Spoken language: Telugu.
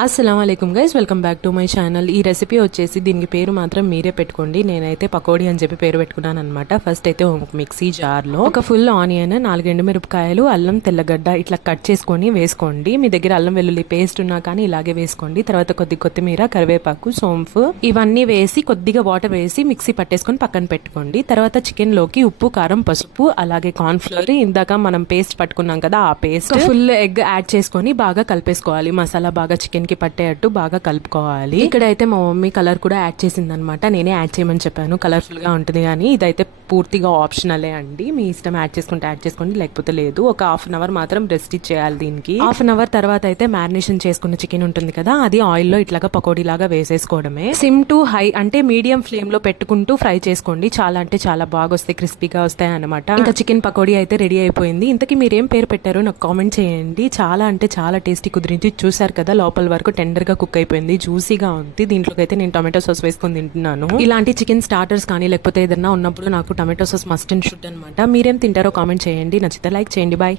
అస్సలం అయికం guys welcome back to my channel ఈ రెసిపీ వచ్చేసి దీనికి పేరు మాత్రం మీరే పెట్టుకోండి. నేనైతే పకోడీ అని చెప్పి పేరు పెట్టుకున్నాను అనమాట ఫస్ట్ అయితే ఒక మిక్సీ జార్లో ఒక ఫుల్ ఆనియన్ నాలుగు ఎండు మిరపకాయలు అల్లం తెల్లగడ్డ ఇట్లా కట్ చేసుకొని వేసుకోండి. మీ దగ్గర అల్లం వెల్లుల్లి పేస్ట్ ఉన్నా కానీ ఇలాగే వేసుకోండి. తర్వాత కొద్ది కొత్తిమీర కరివేపాకు సోంపు ఇవన్నీ వేసి కొద్దిగా వాటర్ వేసి మిక్సీ పట్టేసుకొని పక్కన పెట్టుకోండి. తర్వాత చికెన్లోకి ఉప్పు కారం పసుపు అలాగే కార్న్ఫ్లవర్ ఇందాక మనం పేస్ట్ పట్టుకున్నాం కదా ఆ పేస్ట్ ఫుల్ ఎగ్ యాడ్ చేసుకొని బాగా కలిపేసుకోవాలి. మసాలా బాగా చికెన్ కి పట్టేటట్టు బాగా కలుపుకోవాలి. ఇక్కడ అయితే మా మమ్మీ కలర్ కూడా యాడ్ చేసింది అనమాట నేనే యాడ్ చేయమని చెప్పాను. కలర్ఫుల్గా ఉంటుంది కానీ ఇదైతే పూర్తిగా ఆప్షనలే అండి. మీ ఇష్టం యాడ్ చేసుకుంటే యాడ్ చేసుకోండి లేకపోతే లేదు. ఒక హాఫ్ అన్ అవర్ మాత్రం రెస్ట్ ఇచ్చేయాలి దీనికి. హాఫ్ అన్ అవర్ తర్వాత అయితే మ్యారినేషన్ చేసుకున్న చికెన్ ఉంటుంది కదా అది ఆయిల్లో ఇట్లాగా పకోడీ లాగా వేసేసుకోవడమే. సిమ్ టు హై అంటే మీడియం ఫ్లేమ్లో పెట్టుకుంటూ ఫ్రై చేసుకోండి. చాలా అంటే చాలా బాగా వస్తాయి క్రిస్పీగా వస్తాయి అనమాట ఇంకా చికెన్ పకోడీ అయితే రెడీ అయిపోయింది. ఇంతకీ మీరేం పేరు పెట్టారో నాకు కామెంట్ చేయండి. చాలా అంటే చాలా టేస్టీ కుదిరింది. చూసారు కదా లోపల వరకు టెండర్గా కుక్ అయిపోయింది జ్యూసీగా ఉంది. దీంట్లోకి అయితే నేను టొమాటో సాస్ వేసుకొని తింటున్నాను. ఇలాంటి చికెన్ స్టార్టర్స్ కానీ లేకపోతే ఏదన్నా ఉన్నప్పుడు నాకు tomato sauce must and should అనమాట మీరేం తింటారో కామెంట్ చేయండి. నచ్చితే లైక్ చేయండి. బాయ్